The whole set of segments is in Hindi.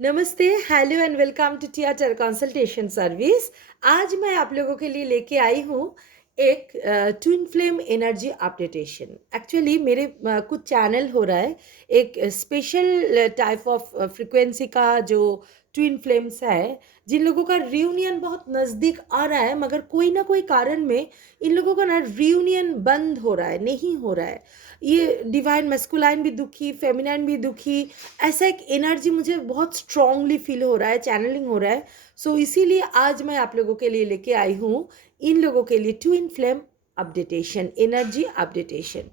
नमस्ते, hello and welcome to theatre consultation service. आज मैं आप लोगों के लिए लेके आई हूँ एक twin flame energy updation. Actually मेरे कुछ चैनल हो रहा है, एक स्पेशल टाइप ऑफ फ्रिक्वेंसी का जो ट्विन फ्लेम्स है, जिन लोगों का रियूनियन बहुत नज़दीक आ रहा है, मगर कोई ना कोई कारण में इन लोगों का ना रियूनियन बंद हो रहा है, नहीं हो रहा है। ये डिवाइन मैस्कुलाइन भी दुखी, फेमिनाइन भी दुखी, ऐसा एक एनर्जी मुझे बहुत स्ट्रांगली फील हो रहा है, चैनलिंग हो रहा है। सो इसीलिए आज मैं आप लोगों के लिए लेके आई हूँ इन लोगों के लिए twin flame updation, energy updation.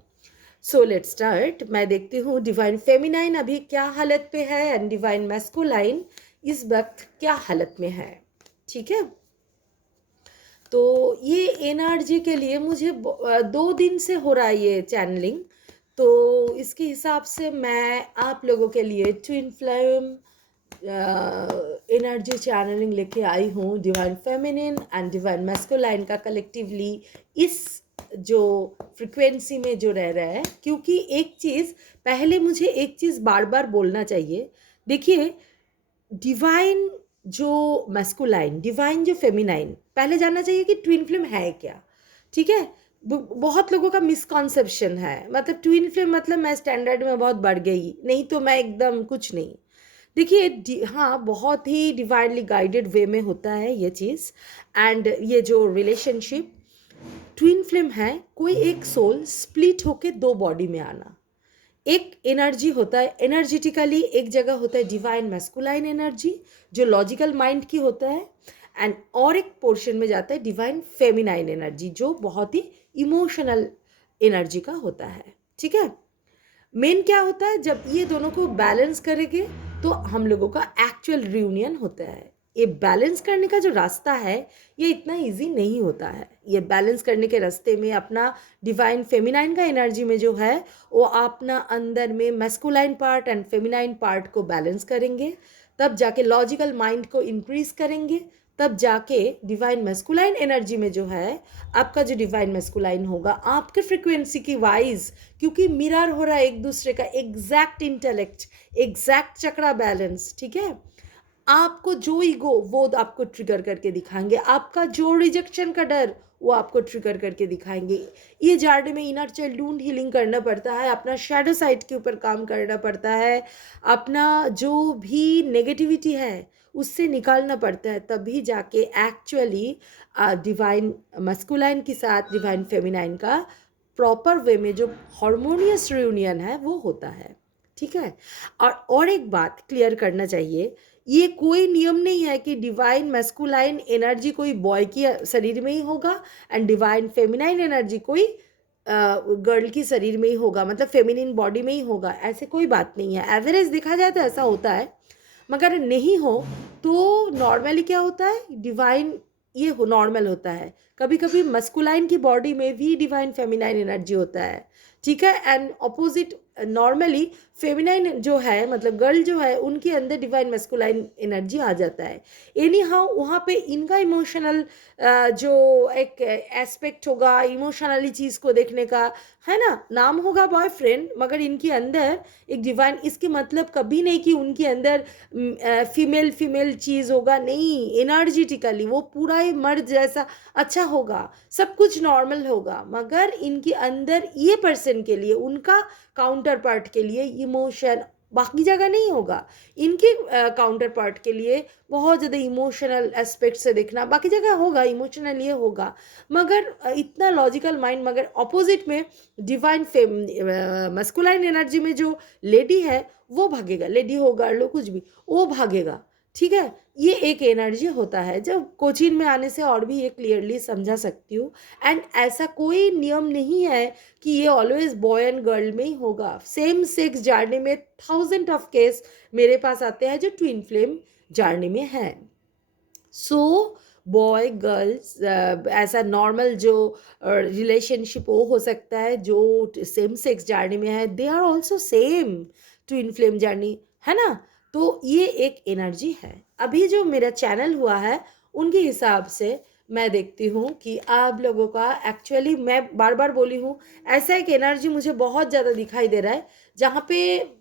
So let's start. मैं देखती हूँ डिवाइन फेमिनाइन अभी क्या हालत पे है एंड डिवाइन मैस्कुलाइन इस वक्त क्या हालत में है। ठीक है, तो ये एनर्जी के लिए मुझे 2 दिन से हो रहा है ये चैनलिंग। तो इसके हिसाब से मैं आप लोगों के लिए ट्विन फ्लेम एनर्जी चैनलिंग लेके आई हूँ, divine feminine and divine masculine का कलेक्टिवली इस जो फ्रिक्वेंसी में जो रह रहा है। क्योंकि एक चीज़, पहले मुझे एक चीज़ बार बार बोलना चाहिए। देखिए, डिवाइन जो मैस्कुलाइन, डिवाइन जो फेमिनाइन, पहले जानना चाहिए कि ट्विन फ्लेम है क्या। ठीक है, बहुत लोगों का मिसकॉन्सेप्शन है, मतलब ट्विन फ्लेम मतलब मैं स्टैंडर्ड में बहुत बढ़ गई, नहीं तो मैं एकदम कुछ नहीं। देखिए, हाँ, बहुत ही डिवाइनली गाइडेड वे में होता है ये चीज़। एंड ये जो रिलेशनशिप ट्विन फ्लेम है, कोई एक सोल स्प्लिट होके दो बॉडी में आना। एक एनर्जी होता है एनर्जेटिकली, एक जगह होता है डिवाइन मैस्कुलाइन एनर्जी जो लॉजिकल माइंड की होता है, एंड और एक पोर्शन में जाता है डिवाइन फेमिनाइन एनर्जी जो बहुत ही इमोशनल एनर्जी का होता है। ठीक है, मेन क्या होता है, जब ये दोनों को बैलेंस करेंगे तो हम लोगों का एक्चुअल रियूनियन होता है। ये बैलेंस करने का जो रास्ता है, ये इतना इजी नहीं होता है। ये बैलेंस करने के रास्ते में अपना डिवाइन फेमिनाइन का एनर्जी में जो है, वो अपना अंदर में masculine part and feminine part को बैलेंस करेंगे, तब जाके लॉजिकल माइंड को इंक्रीज करेंगे, तब जाके डिवाइन मैस्कुलाइन एनर्जी में जो है, आपका जो डिवाइन मैस्कुलाइन होगा आपके फ्रिक्वेंसी की वाइज, क्योंकि मिरर हो रहा है एक दूसरे का एग्जैक्ट इंटेलेक्ट, एग्जैक्ट चक्रा बैलेंस। ठीक है, आपको जो ईगो वो आपको ट्रिगर करके दिखाएंगे, आपका जो रिजेक्शन का डर वो आपको ट्रिगर करके दिखाएंगे। ये जर्नी में इनर चाइल्ड हीलिंग करना पड़ता है, अपना शैडो साइड के ऊपर काम करना पड़ता है, अपना जो भी नेगेटिविटी है उससे निकालना पड़ता है, तभी जाके एक्चुअली डिवाइन मस्कुलाइन के साथ डिवाइन फेमिनाइन का प्रॉपर वे में जो हार्मोनियस रियूनियन है वो होता है। ठीक है, और एक बात क्लियर करना चाहिए, ये कोई नियम नहीं है कि डिवाइन मैस्कुलाइन एनर्जी कोई बॉय की शरीर में ही होगा एंड डिवाइन फेमिनाइन एनर्जी कोई गर्ल की शरीर में ही होगा, मतलब फेमिनिन बॉडी में ही होगा, ऐसे कोई बात नहीं है। एवरेज देखा जाए तो ऐसा होता है, मगर नहीं हो तो नॉर्मली क्या होता है, डिवाइन ये हो नॉर्मल होता है। कभी कभी मस्कुलाइन की बॉडी में भी डिवाइन फेमिनाइन एनर्जी होता है। ठीक है, एंड ऑपोजिट नॉर्मली फेमिनाइन जो है, मतलब गर्ल जो है, उनके अंदर डिवाइन मस्कुलाइन एनर्जी आ जाता है। एनी हाउ वहाँ पे इनका इमोशनल जो एक एस्पेक्ट होगा, इमोशनली चीज़ को देखने का, है ना, नाम होगा बॉयफ्रेंड, मगर इनके अंदर एक डिवाइन, इसके मतलब कभी नहीं कि उनके अंदर फीमेल फीमेल चीज़ होगा, नहीं, एनर्जेटिकली वो पूरा ही मर्द जैसा अच्छा होगा, सब कुछ नॉर्मल होगा, मगर इनके अंदर ये पर्सन के लिए, उनका काउंटर पार्ट के लिए इमोशन बाकी जगह नहीं होगा। इनके काउंटर पार्ट के लिए बहुत ज़्यादा इमोशनल एस्पेक्ट से देखना, बाकी जगह होगा इमोशनल, ये होगा, मगर इतना लॉजिकल माइंड। मगर ऑपोजिट में डिवाइन मस्कुलाइन एनर्जी में जो लेडी है वो भागेगा, लेडी हो गर्ल हो कुछ भी, वो भागेगा। ठीक है, ये एक एनर्जी होता है। जब कोचिंग में आने से और भी ये क्लियरली समझा सकती हूँ। एंड ऐसा कोई नियम नहीं है कि ये ऑलवेज बॉय एंड गर्ल में ही होगा। सेम सेक्स जर्नी में थाउजेंड ऑफ केस मेरे पास आते हैं जो ट्विन फ्लेम जर्नी में है। सो बॉय गर्ल्स ऐसा नॉर्मल जो रिलेशनशिप वो हो सकता है, जो सेम सेक्स जर्नी में है, they are also same twin flame journey, है ना। तो ये एक एनर्जी है। अभी जो मेरा चैनल हुआ है उनके हिसाब से मैं देखती हूँ कि आप लोगों का एक्चुअली, मैं बार बार बोली हूँ, ऐसा एक एनर्जी मुझे बहुत ज़्यादा दिखाई दे रहा है जहाँ पे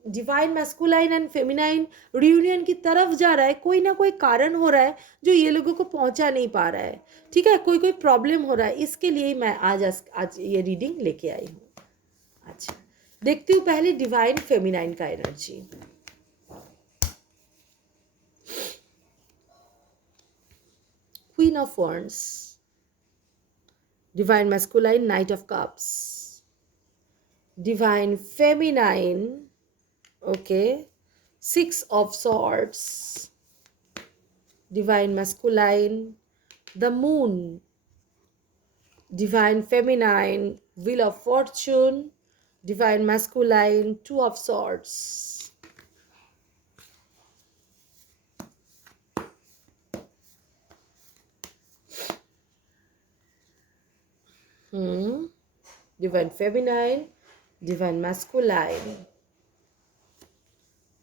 divine masculine and feminine reunion की तरफ जा रहा है। कोई ना कोई कारण हो रहा है जो ये लोगों को पहुँचा नहीं पा रहा है, ठीक है, कोई कोई प्रॉब्लम हो रहा है। इसके लिए मैं आज ये रीडिंग लेके आई हूँ। अच्छा, देखती हूँ पहले डिवाइन फेमिनाइन का energy. Queen of wands, divine masculine, knight of cups, divine feminine, okay, six of swords, divine masculine, the moon, divine feminine, wheel of fortune, divine masculine, two of swords. Divine feminine, divine masculine,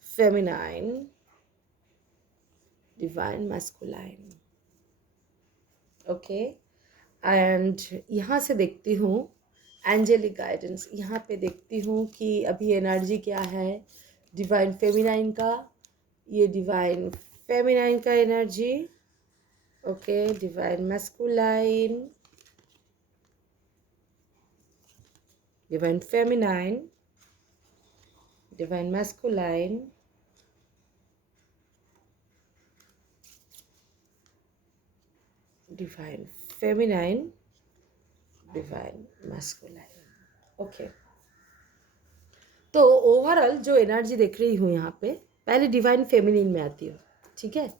feminine, divine masculine, okay. And यहाँ से देखती हूँ एंजेलिक गाइडेंस, यहाँ पे देखती हूँ कि अभी एनर्जी क्या है डिवाइन फेमिनाइन का। ये डिवाइन फेमिनाइन का energy, okay, divine masculine, divine feminine, divine masculine, divine feminine, divine masculine, okay. तो ओवरऑल जो एनर्जी देख रही हूँ यहाँ पे, पहले डिवाइन फेमिनिन में आती हूँ, ठीक है।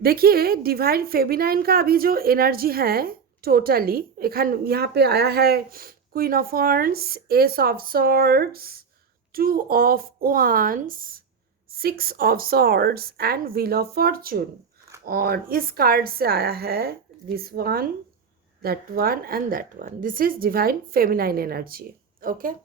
देखिए डिवाइन फेमिनाइन का अभी जो एनर्जी है टोटली, यहाँ पे आया है queen of wands, S of swords, two of wands, six of swords and wheel of Fortune. और इस कार्ड से आया है this one, that one and that one. This is divine feminine energy, okay.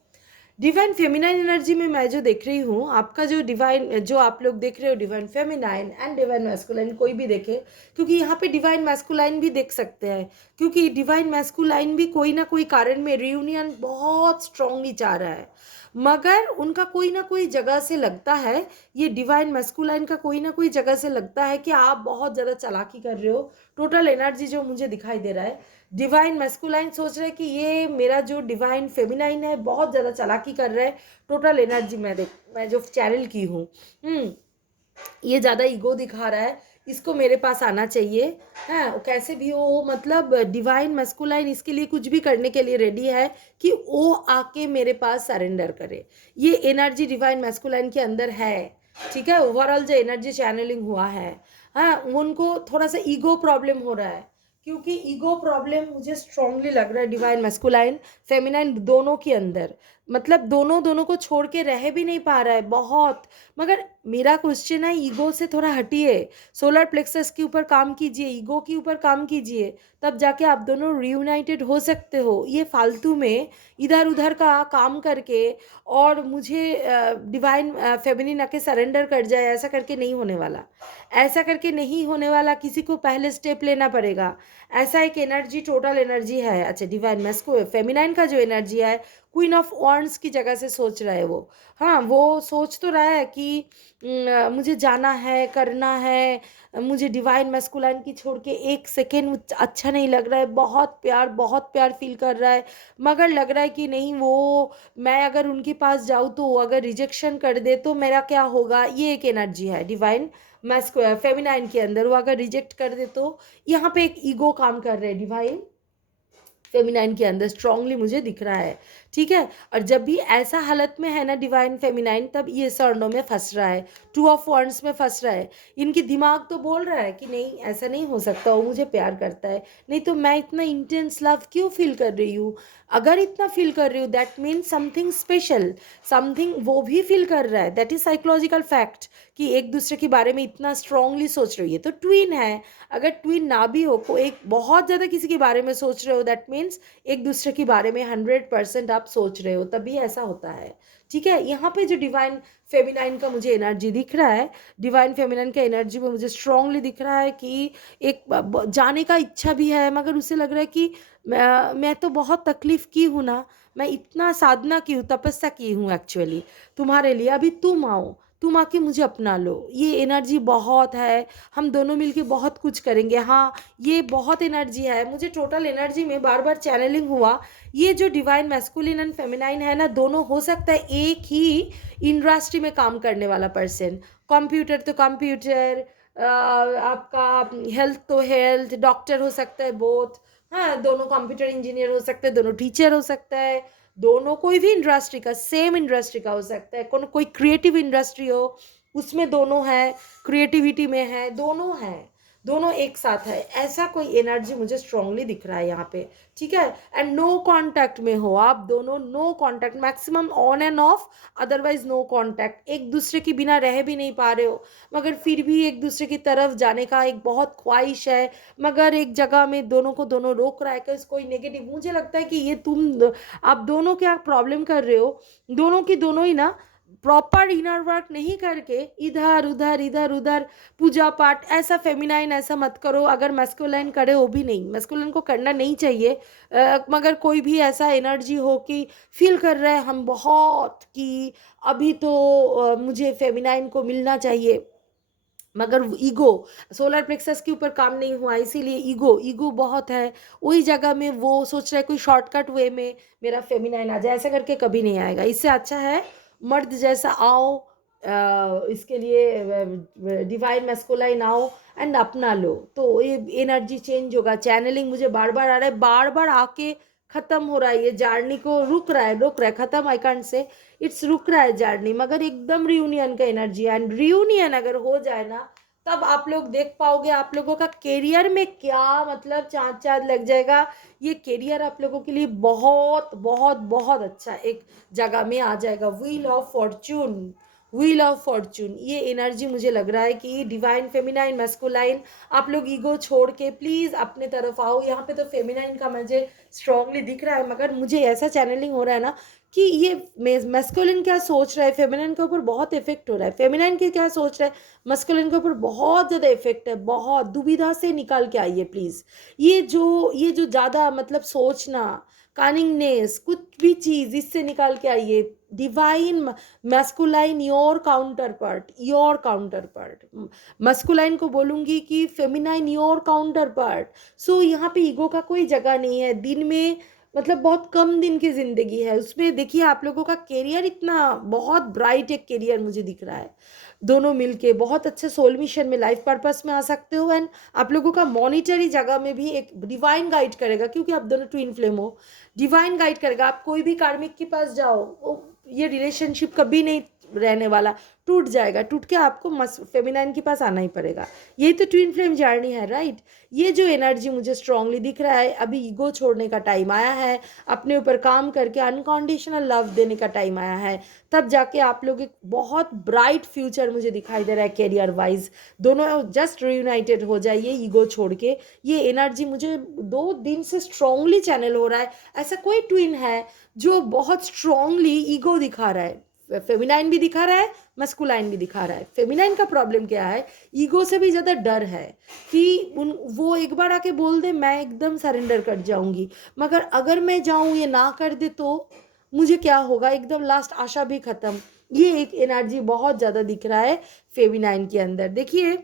Divine feminine energy में मैं जो देख रही हूँ, आपका जो डिवाइन, जो आप लोग देख रहे हो divine feminine and divine masculine, कोई भी देखे, क्योंकि यहाँ पे डिवाइन मैस्कुलाइन भी देख सकते हैं, क्योंकि डिवाइन मैस्कुलाइन भी कोई ना कोई कारण में रियूनियन बहुत स्ट्रांगली चाह रहा है, मगर उनका कोई ना कोई जगह से लगता है, ये डिवाइन मैस्कुलाइन का कोई ना कोई जगह से लगता है कि आप बहुत ज़्यादा चालाकी कर रहे हो। टोटल एनर्जी जो मुझे दिखाई दे रहा है, डिवाइन मैस्कुलाइन सोच रहे हैं कि ये मेरा जो डिवाइन फेमिनाइन है बहुत ज़्यादा चालाकी कर रहा है। टोटल एनर्जी मैं जो चैनल की हूँ, ये ज़्यादा ईगो दिखा रहा है, इसको मेरे पास आना चाहिए, है कैसे भी हो, मतलब डिवाइन मैस्कुलाइन इसके लिए कुछ भी करने के लिए रेडी है कि वो आके मेरे पास सरेंडर करे। ये एनर्जी डिवाइन मैस्कुलाइन के अंदर है, ठीक है। ओवरऑल जो एनर्जी चैनलिंग हुआ है, हाँ, उनको थोड़ा सा ईगो प्रॉब्लम हो रहा है, क्योंकि ईगो प्रॉब्लम मुझे स्ट्रांगली लग रहा है डिवाइन मैस्कुलाइन फेमिनाइन दोनों के अंदर, मतलब दोनों को छोड़ के रह भी नहीं पा रहा है बहुत। मगर मेरा क्वेश्चन है, ईगो से थोड़ा हटिए, सोलर प्लेक्सस के ऊपर काम कीजिए, ईगो के ऊपर काम कीजिए, तब जाके आप दोनों रियूनाइटेड हो सकते हो। ये फालतू में इधर उधर का काम करके और मुझे डिवाइन फेमिनिन आके सरेंडर कर जाए, ऐसा करके नहीं होने वाला, ऐसा करके नहीं होने वाला। किसी को पहले स्टेप लेना पड़ेगा। ऐसा एक एनर्जी, टोटल एनर्जी है। अच्छा, डिवाइन मैस्को फेमिनाइन का जो एनर्जी है, क्वीन ऑफ वॉन्ड्स की जगह से सोच रहा है वो, हाँ, वो सोच तो रहा है कि मुझे जाना है, करना है, मुझे डिवाइन मैस्कुलाइन की छोड़ के एक सेकेंड अच्छा नहीं लग रहा है, बहुत प्यार फील कर रहा है, मगर लग रहा है कि नहीं, वो मैं अगर उनके पास जाऊँ तो अगर रिजेक्शन कर दे तो मेरा क्या होगा। ये एक एनर्जी है डिवाइन मैस्कुलाइन फेमिनाइन के अंदर, वो अगर रिजेक्ट कर दे तो यहाँ पे एक ईगो काम कर रहे हैं डिवाइन फेमिनाइन के अंदर, स्ट्रांगली मुझे दिख रहा है, ठीक है। और जब भी ऐसा हालत में है ना डिवाइन फेमिनाइन, तब ये स्वर्णों में फंस रहा है, टू ऑफ वॉन्ड्स में फंस रहा है। इनकी दिमाग तो बोल रहा है कि नहीं, ऐसा नहीं हो सकता, वो मुझे प्यार करता है, नहीं तो मैं इतना इंटेंस लव क्यों फील कर रही हूँ। अगर इतना फील कर रही हूँ, that means something special, something वो भी फील कर रहा है। दैट इज साइकोलॉजिकल फैक्ट कि एक दूसरे के बारे में इतना स्ट्रांगली सोच रही है, तो ट्विन है। अगर ट्विन ना भी हो, को एक बहुत ज़्यादा किसी के बारे में सोच रहे हो, दैट मीन्स एक दूसरे के बारे में 100% आप सोच रहे हो, तभी ऐसा होता है, ठीक है, यहाँ पे जो डिवाइन फेमिनाइन का मुझे एनर्जी दिख रहा है, डिवाइन फेमिनाइन का एनर्जी में मुझे स्ट्रांगली दिख रहा है कि एक जाने का इच्छा भी है, मगर उसे लग रहा है कि मैं तो बहुत तकलीफ की हूँ ना, मैं इतना साधना की हूँ, तपस्या की हूँ एक्चुअली तुम्हारे लिए, अभी तुम आओ, तुम आके मुझे अपना लो। ये एनर्जी बहुत है, हम दोनों मिलके बहुत कुछ करेंगे। हाँ, ये बहुत एनर्जी है, मुझे टोटल एनर्जी में बार बार चैनलिंग हुआ। ये जो डिवाइन मैस्कुलिन एंड फेमिनाइन है ना, दोनों हो सकता है एक ही इंडस्ट्री में काम करने वाला पर्सन। कंप्यूटर तो कंप्यूटर, आपका हेल्थ तो हेल्थ, डॉक्टर हो सकता है बोथ। हाँ, दोनों कंप्यूटर इंजीनियर हो सकते हैं, दोनों टीचर हो सकता है, दोनों कोई भी इंडस्ट्री का, सेम इंडस्ट्री का हो सकता है। कोई क्रिएटिव इंडस्ट्री हो, उसमें दोनों है, क्रिएटिविटी में है, दोनों हैं, दोनों एक साथ है, ऐसा कोई एनर्जी मुझे स्ट्रांगली दिख रहा है यहाँ पे। ठीक है, एंड नो कांटेक्ट में हो आप दोनों, no contact, maximum on and off, otherwise no contact, एक दूसरे के बिना रह भी नहीं पा रहे हो, मगर फिर भी एक दूसरे की तरफ जाने का एक बहुत ख्वाहिश है, मगर एक जगह में दोनों को दोनों रोक रहा है कि कोई नेगेटिव। मुझे लगता है कि ये आप दोनों क्या प्रॉब्लम कर रहे हो, दोनों की दोनों ही ना प्रॉपर इनर वर्क नहीं करके इधर उधर इधर उधर पूजा पाठ, ऐसा फेमिनाइन ऐसा मत करो। अगर मैस्कुलाइन करे हो भी नहीं, मैस्कुलाइन को करना नहीं चाहिए, मगर कोई भी ऐसा एनर्जी हो कि फील कर रहे हैं हम बहुत कि अभी तो मुझे फेमिनाइन को मिलना चाहिए, मगर ईगो सोलर प्लेक्सस के ऊपर काम नहीं हुआ, इसीलिए ईगो ईगो बहुत है, वही जगह में वो सोच रहा है कोई शॉर्टकट वे में मेरा फेमिनाइन आ जाए, ऐसा करके कभी नहीं आएगा। इससे अच्छा है मर्द जैसा आओ, इसके लिए डिवाइन मैस्कुलाइन आओ एंड अपना लो, तो ये एनर्जी चेंज होगा। चैनलिंग मुझे बार बार आ रहा है, बार बार आके खत्म हो रहा है, ये जर्नी को रुक रहा है, खत्म आई कांट से इट्स, रुक रहा है जर्नी, मगर एकदम रियूनियन का एनर्जी है। एंड रियूनियन अगर हो जाए ना, तब आप लोग देख पाओगे आप लोगों का करियर में क्या मतलब चाँद चाँद लग जाएगा। ये करियर आप लोगों के लिए बहुत बहुत बहुत अच्छा एक जगह में आ जाएगा। Wheel of Fortune, wheel of Fortune, ये एनर्जी मुझे लग रहा है कि डिवाइन फेमिनाइन मैस्कुलाइन, आप लोग ईगो छोड़ के प्लीज़ अपने तरफ आओ। यहाँ पे तो फेमिनाइन का मुझे स्ट्रांगली दिख रहा है, मगर मुझे ऐसा चैनलिंग हो रहा है ना कि ये मैस्कुलिन क्या सोच रहा है, फेमिनाइन के ऊपर बहुत इफेक्ट हो रहा है, फेमिनाइन के क्या सोच रहा है, मस्कुलिन के ऊपर बहुत ज़्यादा इफेक्ट है। बहुत दुविधा से निकाल के आइए प्लीज़। ये जो ज़्यादा मतलब सोचना, कानिंगनेस, कुछ भी चीज़ इससे निकाल के आइए। Divine masculine your counter part, masculine को बोलूँगी कि फेमिनाइन योर काउंटर पार्ट। सो यहाँ पे ईगो का कोई जगह नहीं है। दिन में मतलब बहुत कम दिन की ज़िंदगी है, उसमें देखिए आप लोगों का करियर इतना बहुत ब्राइट एक करियर मुझे दिख रहा है। दोनों मिलके बहुत अच्छे सोल मिशन में, लाइफ पर्पस में आ सकते हो। एंड आप लोगों का मॉनिटरी जगह में भी एक डिवाइन गाइड करेगा, क्योंकि आप दोनों ट्विन फ्लेम हो, डिवाइन गाइड करेगा। आप कोई भी कार्मिक के पास जाओ, ये रिलेशनशिप कभी नहीं रहने वाला, टूट जाएगा, टूट के आपको फेमिनाइन के पास आना ही पड़ेगा। यही तो ट्विन फ्लेम जर्नी है, राइट। ये जो एनर्जी मुझे स्ट्रांगली दिख रहा है, अभी ईगो छोड़ने का टाइम आया है, अपने ऊपर काम करके अनकंडीशनल लव देने का टाइम आया है, तब जाके आप लोग एक बहुत ब्राइट फ्यूचर मुझे दिखाई दे रहा है करियर वाइज। दोनों जस्ट रियूनाइटेड हो जाइए ईगो छोड़ के। ये एनर्जी मुझे 2 दिन से स्ट्रांगली चैनल हो रहा है। ऐसा कोई ट्विन है जो बहुत स्ट्रांगली ईगो दिखा रहा है, फेमिनाइन भी दिखा रहा है, मस्कुलाइन भी दिखा रहा है। फेमिनाइन का प्रॉब्लम क्या है, ईगो से भी ज़्यादा डर है कि वो एक बार आके बोल दे मैं एकदम सरेंडर कर जाऊंगी, मगर अगर मैं जाऊं ये ना कर दे तो मुझे क्या होगा, एकदम लास्ट आशा भी खत्म। ये एक एनर्जी बहुत ज़्यादा दिख रहा है फेमिनाइन के अंदर। देखिए,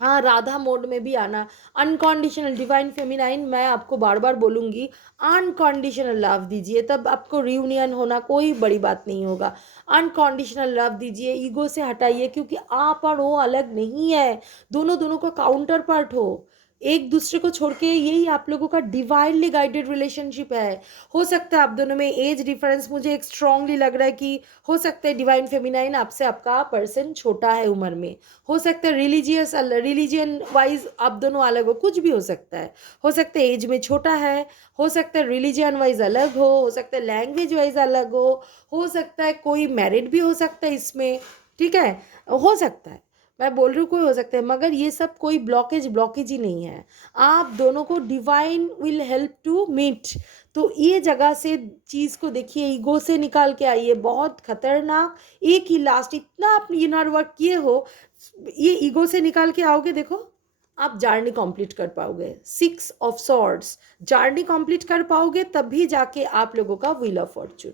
हाँ, राधा मोड में भी आना, अनकंडीशनल डिवाइन फेमिनाइन, मैं आपको बार बार बोलूँगी अनकंडीशनल लव दीजिए, तब आपको रियूनियन होना कोई बड़ी बात नहीं होगा। अनकंडीशनल लव दीजिए, ईगो से हटाइए, क्योंकि आप और वो अलग नहीं है, दोनों दोनों का काउंटर पार्ट हो, एक दूसरे को छोड़ के। यही आप लोगों का डिवाइनली गाइडेड रिलेशनशिप है। हो सकता है आप दोनों में एज डिफरेंस मुझे एक स्ट्रांगली लग रहा है कि हो सकता है डिवाइन फेमिनाइन आपसे आपका पर्सन छोटा है उम्र में, हो सकता है रिलीजियन वाइज आप दोनों अलग हो, कुछ भी हो सकता है एज में छोटा है, हो सकता है रिलीजियन वाइज अलग हो सकता है लैंग्वेज वाइज अलग हो सकता है कोई मैरिड भी हो सकता है इसमें, ठीक है, हो सकता है। मैं बोल रही हूँ कोई हो सकता है, मगर ये सब कोई ब्लॉकेज ही नहीं है। आप दोनों को divine will help to meet. तो ये जगह से चीज़ को देखिए, ईगो से निकाल के आइए, बहुत खतरनाक। एक ही लास्ट इतना आप इनर वर्क किए हो, ये ईगो से निकाल के आओगे, देखो आप जर्नी कंप्लीट कर पाओगे। 6 ऑफ सॉर्ड्स, जर्नी कंप्लीट कर पाओगे तभी जाके आप लोगों का व्हील ऑफ फॉर्चून।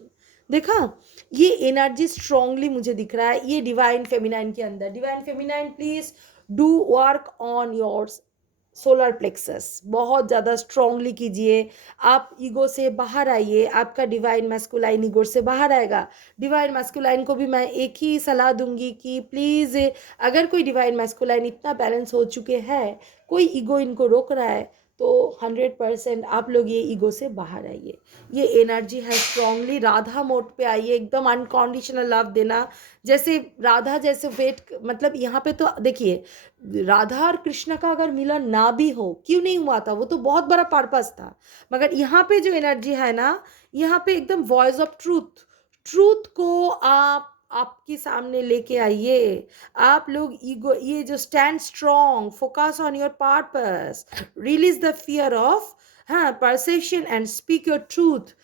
देखा, ये एनर्जी स्ट्रांगली मुझे दिख रहा है ये डिवाइन फेमिनाइन के अंदर। Divine feminine please do work on your solar plexus, बहुत ज़्यादा स्ट्रांगली कीजिए। आप ईगो से बाहर आइए, आपका डिवाइन मैस्कुलाइन ईगो से बाहर आएगा। डिवाइन मैस्कुलाइन को भी मैं एक ही सलाह दूंगी कि प्लीज़, अगर कोई डिवाइन मैस्कुलाइन इतना बैलेंस हो चुके हैं, कोई ईगो इनको रोक रहा है, तो 100% आप लोग ये ईगो से बाहर आइए। ये एनर्जी है स्ट्रांगली, राधा मोड पे आइए, एकदम अनकंडीशनल लव देना। जैसे राधा जैसे वेट, मतलब यहाँ पे तो देखिए, राधा और कृष्ण का अगर मिलन ना भी हो, क्यों नहीं हुआ था, वो तो बहुत बड़ा पर्पस था। मगर यहाँ पे जो एनर्जी है ना, यहाँ पे एकदम वॉइस ऑफ ट्रूथ, ट्रूथ को आप आपके सामने लेके आइए। आप लोग ईगो, ये जो stand strong, focus on your purpose, release the fear of, हाँ, perception and speak your truth.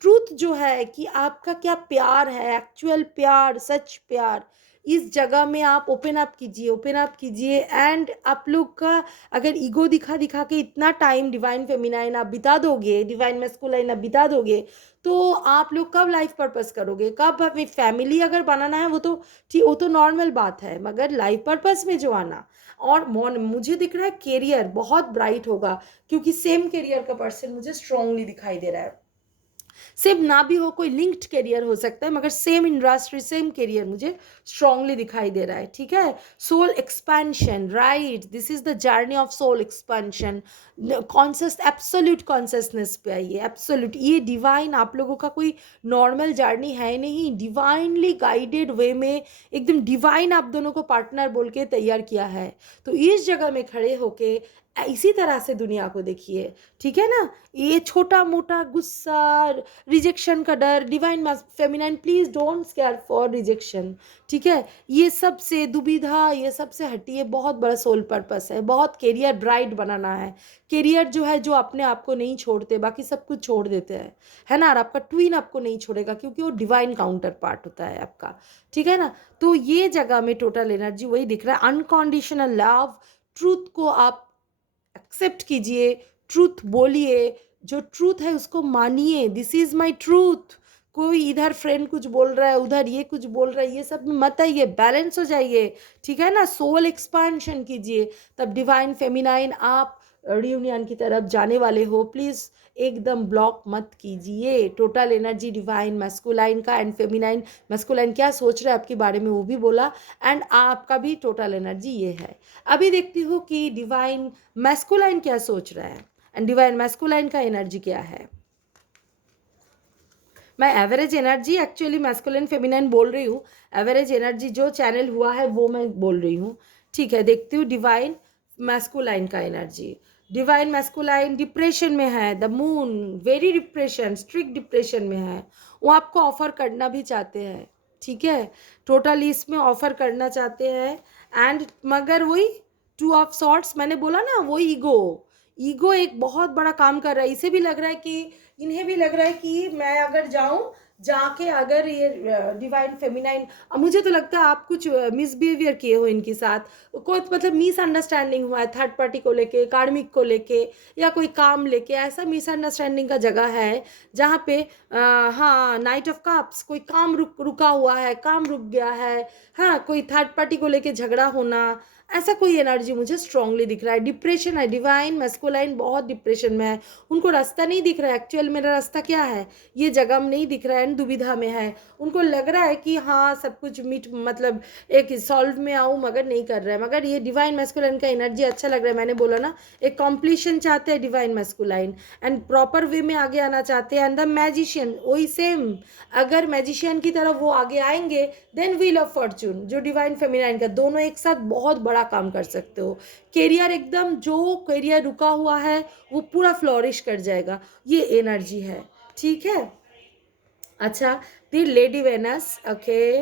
Truth जो है कि आपका क्या प्यार है, एक्चुअल प्यार, सच प्यार, इस जगह में आप ओपन अप कीजिए, ओपन अप कीजिए। एंड आप लोग का अगर ईगो दिखा दिखा के इतना टाइम डिवाइन फेमिनाइन आप बिता दोगे, डिवाइन मैस्कुलाइन आप बिता दोगे, तो आप लोग कब लाइफ पर्पस करोगे, कब अपनी फैमिली अगर बनाना है, वो तो ठीक, वो तो नॉर्मल बात है, मगर लाइफ पर्पस में जो आना। और मुझे दिख रहा है कैरियर बहुत ब्राइट होगा, क्योंकि सेम कैरियर का पर्सन मुझे स्ट्रांगली दिखाई दे रहा है। सेम ना भी हो, कोई लिंक्ड करियर हो सकता है, मगर सेम इंडस्ट्री, सेम करियर मुझे स्ट्रांगली दिखाई दे रहा है। ठीक है, soul expansion, right, this is the journey of soul expansion. Conscious, absolute consciousness पे आइए, एब्सोल्यूट। ये डिवाइन आप लोगों का कोई नॉर्मल जर्नी है नहीं, डिवाइनली गाइडेड वे में, एकदम डिवाइन आप दोनों को पार्टनर बोल के तैयार किया है। तो इस जगह में खड़े होके इसी तरह से दुनिया को देखिए, ठीक है ना। ये छोटा मोटा गुस्सा, रिजेक्शन का डर, divine feminine please don't square for rejection, ठीक है। ये सब से दुविधा, ये सब से हटिए, बहुत बड़ा सोल पर्पस है, बहुत कैरियर ब्राइट बनाना है। कैरियर जो है, जो अपने आप को नहीं छोड़ते, बाकी सब कुछ छोड़ देते हैं, है ना। और आपका ट्विन आपको नहीं छोड़ेगा, क्योंकि वो डिवाइन काउंटर पार्ट होता है आपका, ठीक है ना। तो ये जगह में टोटल एनर्जी वही दिख रहा है, अनकंडीशनल लव। ट्रूथ को आप एक्सेप्ट कीजिए, ट्रूथ बोलिए, जो ट्रूथ है उसको मानिए, दिस इज माई ट्रूथ। कोई इधर फ्रेंड कुछ बोल रहा है, उधर ये कुछ बोल रहा है, ये सब में मत आइए, बैलेंस हो जाइए, ठीक है ना। सोल एक्सपांशन कीजिए, तब डिवाइन फेमिनाइन आप रियूनियन की तरफ जाने वाले हो। प्लीज़ एकदम ब्लॉक मत कीजिए। टोटल एनर्जी डिवाइन मैस्कुलाइन का एंड फेमिनाइन, मैस्कुलाइन क्या सोच रहा है आपके बारे में वो भी बोला, एंड आपका भी टोटल एनर्जी ये है। अभी देखती हूँ कि डिवाइन मैस्कुलाइन क्या सोच रहा है, एंड डिवाइन मैस्कुलाइन का एनर्जी क्या है। मैं average energy actually masculine feminine बोल रही हूँ, एवरेज एनर्जी जो चैनल हुआ है वो मैं बोल रही हूँ, ठीक है। देखती हूँ डिवाइन मैस्कुलाइन का एनर्जी। डिवाइन मैस्कुलाइन डिप्रेशन में है, the moon, very depression, strict depression में है। वो आपको ऑफर करना भी चाहते हैं, ठीक है, टोटली इसमें ऑफर करना चाहते हैं। एंड मगर वही 2 ऑफ सॉर्ट्स मैंने बोला ना, वो ईगो, ईगो एक बहुत बड़ा काम कर रहा है। इसे भी लग रहा है कि, इन्हें भी लग रहा है कि मैं अगर जाऊं, जाके अगर ये डिवाइन फेमिनाइन, मुझे तो लगता है आप कुछ मिसबिहेवियर किए हो इनके साथ, कोई मतलब मिसअंडरस्टैंडिंग हुआ है थर्ड पार्टी को लेके, कार्मिक को लेके, या कोई काम लेके, ऐसा मिसअंडरस्टैंडिंग का जगह है जहाँ पे हाँ, नाइट ऑफ कप्स, कोई काम रुका हुआ है, काम रुक गया है, हाँ, कोई थर्ड पार्टी को लेके झगड़ा होना, ऐसा कोई एनर्जी मुझे स्ट्रांगली दिख रहा है। डिप्रेशन है, डिवाइन मैस्कुलाइन बहुत डिप्रेशन में है, उनको रास्ता नहीं दिख रहा है, एक्चुअल मेरा रास्ता क्या है ये जगह में नहीं दिख रहा है, दुविधा में है। उनको लग रहा है कि हाँ सब कुछ मीट, मतलब एक सॉल्व में आऊँ, मगर नहीं कर रहा है। मगर ये डिवाइन मैस्कुलाइन का एनर्जी अच्छा लग रहा है, मैंने बोला ना, एक कॉम्प्लीशन चाहते हैं divine masculine, and proper way में आगे आना चाहते हैं। एंड द मैजिशियन वही सेम, अगर मैजिशियन की तरफ वो आगे आएंगे, देन व्हील ऑफ फॉर्चून जो डिवाइन फेमिनाइन का, दोनों एक साथ बहुत बड़ा काम कर सकते हो। कैरियर एकदम, जो कैरियर रुका हुआ है वो पूरा फ्लोरिश कर जाएगा, ये एनर्जी है, ठीक है। अच्छा, दी लेडी वेनस, ओके,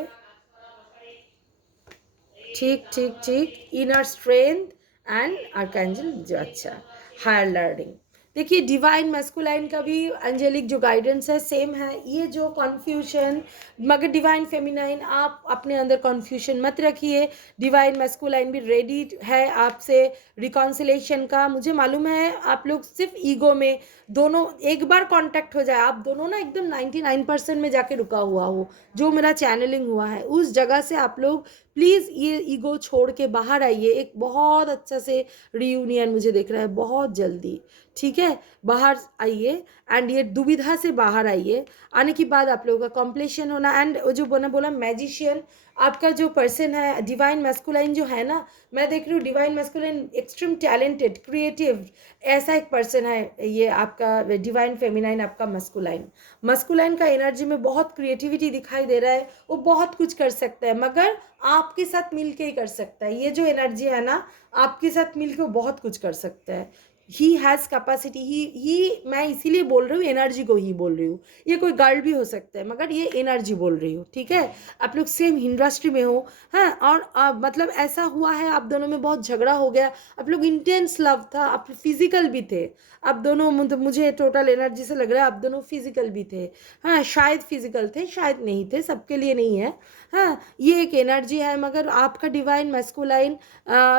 ठीक ठीक ठीक, इनर स्ट्रेंथ एंड आर्कैंजल जो अच्छा हायर लर्निंग। देखिए डिवाइन मैस्कुलाइन का भी एंजेलिक जो गाइडेंस है सेम है। ये जो कन्फ्यूजन, मगर डिवाइन फेमिनाइन आप अपने अंदर कन्फ्यूजन मत रखिए। डिवाइन मैस्कुलाइन भी रेडी है आपसे रिकॉन्सिलेशन का। मुझे मालूम है आप लोग सिर्फ ईगो में, दोनों एक बार कांटेक्ट हो जाए, आप दोनों ना एकदम 99% में जाके रुका हुआ हो, जो मेरा चैनलिंग हुआ है उस जगह से आप लोग प्लीज़ ये ईगो छोड़ के बाहर आइए। एक बहुत अच्छा से रियूनियन मुझे दिख रहा है बहुत जल्दी, ठीक है। बाहर आइए एंड ये दुविधा से बाहर आइए। आने के बाद आप लोगों का कॉम्प्लेशन होना। एंड जो बोला बोला मैजिशियन आपका जो पर्सन है डिवाइन मैस्कुलाइन जो है ना, मैं देख रही हूँ divine masculine extreme talented creative ऐसा एक पर्सन है ये आपका डिवाइन फेमिनाइन आपका मस्कुलाइन। मस्कुलाइन का एनर्जी में बहुत क्रिएटिविटी दिखाई दे रहा है, वो बहुत कुछ कर सकता है मगर आपके साथ मिलके ही कर सकता है। ये जो एनर्जी है ना आपके साथ मिलके वो बहुत कुछ कर सकता है। ही हैज़ कैपेसिटी, ही मैं इसीलिए बोल रही हूँ एनर्जी को ही बोल रही हूँ। ये कोई गर्ल भी हो सकता है मगर ये एनर्जी बोल रही हूँ, ठीक है। आप लोग सेम इंडस्ट्री में हो, हाँ, और मतलब ऐसा हुआ है आप दोनों में बहुत झगड़ा हो गया, आप लोग इंटेंस लव था, आप फिजिकल भी थे आप दोनों, मतलब मुझे टोटल एनर्जी से लग रहा है आप दोनों फिजिकल भी थे। हाँ शायद फिजिकल थे शायद नहीं थे, सबके लिए नहीं है। हाँ ये एक एनर्जी है मगर आपका डिवाइन मैस्कुलाइन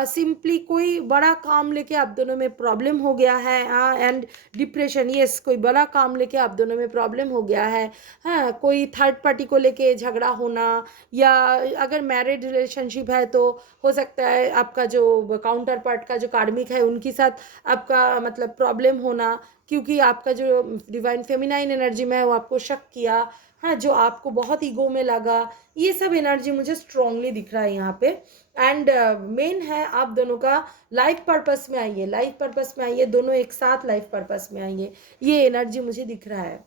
सिंपली कोई बड़ा काम लेके आप दोनों में प्रॉब्लम हो गया है। हाँ एंड डिप्रेशन, यस, कोई बड़ा काम लेके आप दोनों में प्रॉब्लम हो गया है। हाँ कोई थर्ड पार्टी को लेके झगड़ा होना, या अगर मैरिड रिलेशनशिप है तो हो सकता है आपका जो काउंटर पार्ट का जो कार्मिक है उनके साथ आपका मतलब प्रॉब्लम होना, क्योंकि आपका जो डिवाइन फेमिनाइन एनर्जी में है वो आपको शक किया, हाँ, जो आपको बहुत ईगो में लगा। ये सब एनर्जी मुझे स्ट्रांगली दिख रहा है यहाँ पे। एंड मेन है आप दोनों का लाइफ पर्पस में आइए, लाइफ पर्पस में आइए, दोनों एक साथ लाइफ पर्पस में आइए, ये एनर्जी मुझे दिख रहा है,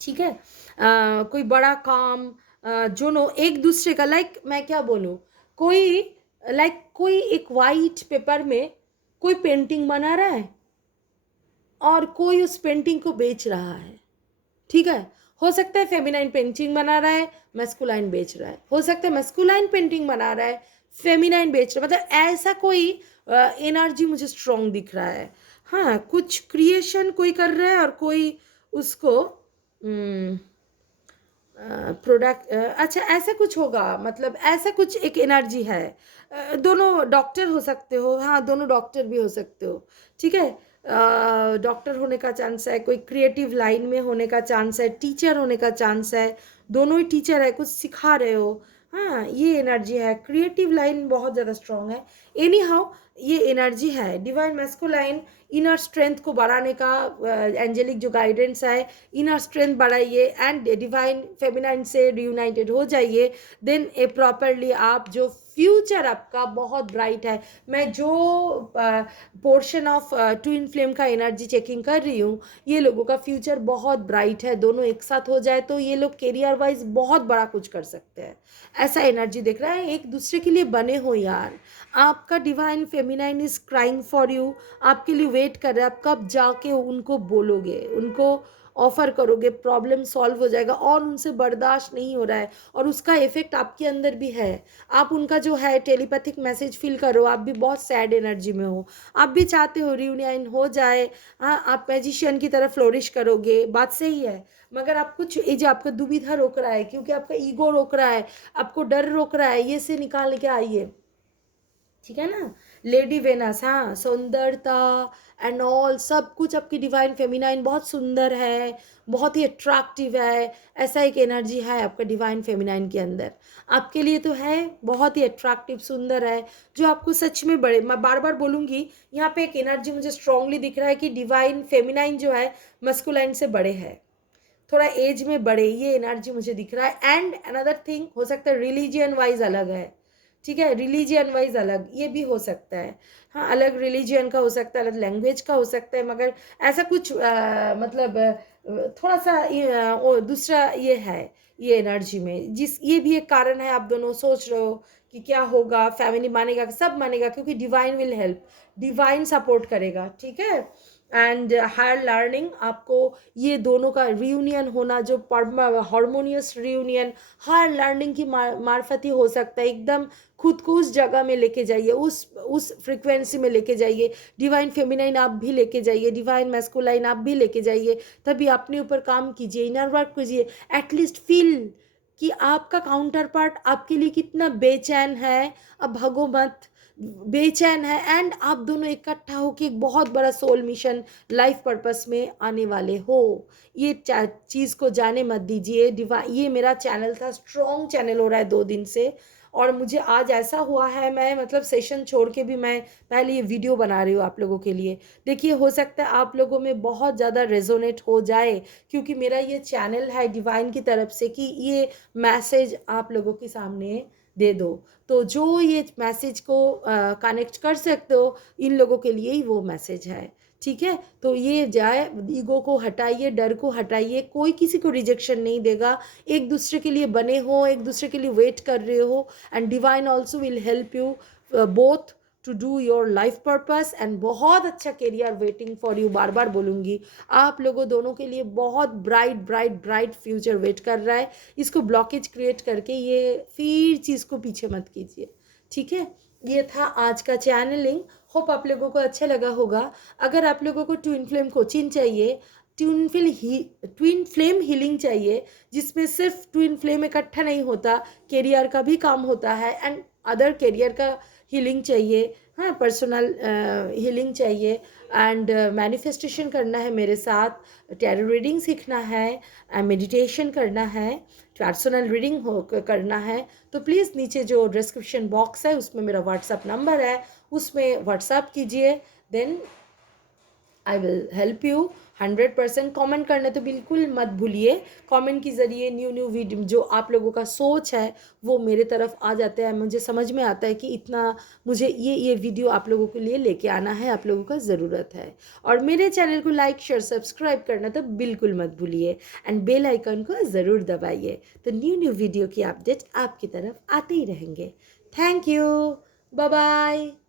ठीक है। कोई बड़ा काम जो नो एक दूसरे का, लाइक मैं क्या बोलूँ, कोई कोई एक वाइट पेपर में कोई पेंटिंग बना रहा है और कोई उस पेंटिंग को बेच रहा है, ठीक है। हो सकता है फेमिनाइन पेंटिंग बना रहा है मैस्कुलाइन बेच रहा है, हो सकता है मैस्कुलाइन पेंटिंग बना रहा है फेमिनाइन बेच रहा है, मतलब ऐसा कोई एनर्जी मुझे स्ट्रॉन्ग दिख रहा है। हाँ कुछ क्रिएशन कोई कर रहा है और कोई उसको प्रोडक्ट, अच्छा ऐसा कुछ होगा, मतलब ऐसा कुछ एक एनर्जी है। दोनों डॉक्टर हो सकते हो, हाँ दोनों डॉक्टर भी हो सकते हो, ठीक है। डॉक्टर होने का चांस है, कोई क्रिएटिव लाइन में होने का चांस है, टीचर होने का चांस है, दोनों ही टीचर है, कुछ सिखा रहे हो। हाँ ये एनर्जी है, क्रिएटिव लाइन बहुत ज़्यादा स्ट्रॉन्ग है। एनी हाउ ये एनर्जी है डिवाइन मैस्कुलाइन। इनर स्ट्रेंथ को बढ़ाने का एंजेलिक जो गाइडेंस है, इनर स्ट्रेंथ बढ़ाइए एंड डिवाइन फेमिनाइन से रियूनाइटेड हो जाइए। देन ए प्रॉपरली आप जो फ्यूचर आपका बहुत ब्राइट है। मैं जो पोर्शन ऑफ ट्विन फ्लेम का एनर्जी चेकिंग कर रही हूँ, ये लोगों का फ्यूचर बहुत ब्राइट है। दोनों एक साथ हो जाए तो ये लोग करियर वाइज बहुत बड़ा कुछ कर सकते हैं, ऐसा एनर्जी दिख रहा है। एक दूसरे के लिए बने हो यार, आपका divine feminine is crying for you, आपके लिए वेट कर रहा है। आप कब जाके उनको बोलोगे, उनको ऑफर करोगे, प्रॉब्लम सॉल्व हो जाएगा। और उनसे बर्दाश्त नहीं हो रहा है और उसका इफेक्ट आपके अंदर भी है। आप उनका जो है टेलीपैथिक मैसेज फील करो, आप भी बहुत सैड एनर्जी में हो, आप भी चाहते हो रियूनियन हो जाए। हाँ आप मैजिशियन की तरह फ्लोरिश करोगे, बात सही है, मगर आप कुछ ये जो आपका दुविधा रोक रहा है, क्योंकि आपका ईगो रोक रहा है, आपको डर रोक रहा है, ये से निकाल के आइए, ठीक है ना। लेडी वेनस, हाँ सुंदरता एंड ऑल सब कुछ आपकी डिवाइन फेमिनाइन बहुत सुंदर है, बहुत ही अट्रैक्टिव है, ऐसा एक एनर्जी है आपका डिवाइन फेमिनाइन के अंदर, आपके लिए तो है, बहुत ही अट्रैक्टिव सुंदर है, जो आपको सच में बड़े, मैं बार बार बोलूँगी, यहाँ पे एक एनर्जी मुझे स्ट्रांगली दिख रहा है कि डिवाइन फेमिनाइन जो है मस्कुलाइन से बड़े है, थोड़ा एज में बड़े, ये एनर्जी मुझे दिख रहा है। एंड अनदर थिंग हो सकता है रिलीजियन वाइज अलग है, ठीक है, रिलीजियन वाइज अलग, ये भी हो सकता है। हाँ अलग रिलीजियन का हो सकता है, अलग लैंग्वेज का हो सकता है, मगर ऐसा कुछ मतलब थोड़ा सा दूसरा ये है, ये एनर्जी में जिस, ये भी एक कारण है। आप दोनों सोच रहे हो कि क्या होगा, फैमिली मानेगा, सब मानेगा, क्योंकि divine will help, divine support करेगा, ठीक है। एंड हायर लर्निंग, आपको ये दोनों का रियूनियन होना, जो हारमोनियस रियूनियन हायर लर्निंग की मार्फत ही हो सकता है। एकदम खुद को उस जगह में लेके जाइए, उस फ्रिक्वेंसी में लेके जाइए। डिवाइन फेमिनाइन आप भी लेके जाइए, डिवाइन मैस्कुलाइन आप भी लेके जाइए। तभी अपने ऊपर काम कीजिए, इनर वर्क कीजिए। एटलीस्ट फील कि आपका काउंटर पार्ट आपके लिए कितना बेचैन है। अब भगो मत, बेचैन है, एंड आप दोनों इकट्ठा होकर एक बहुत बड़ा सोल मिशन, लाइफ पर्पस में आने वाले हो। ये चीज़ को जाने मत दीजिए। ये मेरा चैनल था, स्ट्रॉन्ग चैनल हो रहा है 2 दिन से, और मुझे आज ऐसा हुआ है, मैं मतलब सेशन छोड़ के भी मैं पहले ये वीडियो बना रही हूँ आप लोगों के लिए। देखिए, हो सकता है आप लोगों में बहुत ज़्यादा रेजोनेट हो जाए, क्योंकि मेरा ये चैनल है डिवाइन की तरफ से कि ये मैसेज आप लोगों के सामने दे दो। तो जो ये मैसेज को कनेक्ट कर सकते हो, इन लोगों के लिए ही वो मैसेज है। ठीक है, तो ये जाए, ईगो को हटाइए, डर को हटाइए, कोई किसी को रिजेक्शन नहीं देगा। एक दूसरे के लिए बने हो, एक दूसरे के लिए वेट कर रहे हो, and divine also will help you both to do your life purpose, and बहुत अच्छा करियर वेटिंग फॉर यू। बार बार बोलूँगी, आप लोगों दोनों के लिए बहुत bright bright bright future wait कर रहा है। इसको ब्लॉकेज क्रिएट करके ये फिर चीज़ को पीछे मत कीजिए। ठीक है, ये था आज का चैनलिंग। होप आप लोगों को अच्छा लगा होगा। अगर आप लोगों को ट्विन फ्लेम कोचिंग चाहिए, ट्विन फ्लेम हीलिंग चाहिए, जिसमें सिर्फ ट्विन फ्लेम इकट्ठा नहीं होता, कैरियर का भी काम होता है, एंड अदर कैरियर का हीलिंग चाहिए, हाँ, पर्सनल हीलिंग चाहिए, एंड मैनिफेस्टेशन करना है मेरे साथ, टैरो रीडिंग सीखना है, मेडिटेशन करना है, पर्सनल रीडिंग करना है, तो प्लीज़ नीचे जो डिस्क्रिप्शन बॉक्स है उसमें मेरा व्हाट्सअप नंबर है, उसमें व्हाट्सअप कीजिए। Then I will help you 100%। Comment करना तो बिल्कुल मत भूलिए। कमेंट के ज़रिए न्यू वीडियो जो आप लोगों का सोच है वो मेरे तरफ आ जाता है। मुझे समझ में आता है कि इतना मुझे ये वीडियो आप लोगों के लिए लेके आना है, आप लोगों का ज़रूरत है। और मेरे चैनल को लाइक शेयर सब्सक्राइब करना तो बिल्कुल मत भूलिए, एंड बेल आइकन को ज़रूर दबाइए, तो न्यू वीडियो की अपडेट आपकी तरफ आते ही रहेंगे। Thank you, bye bye.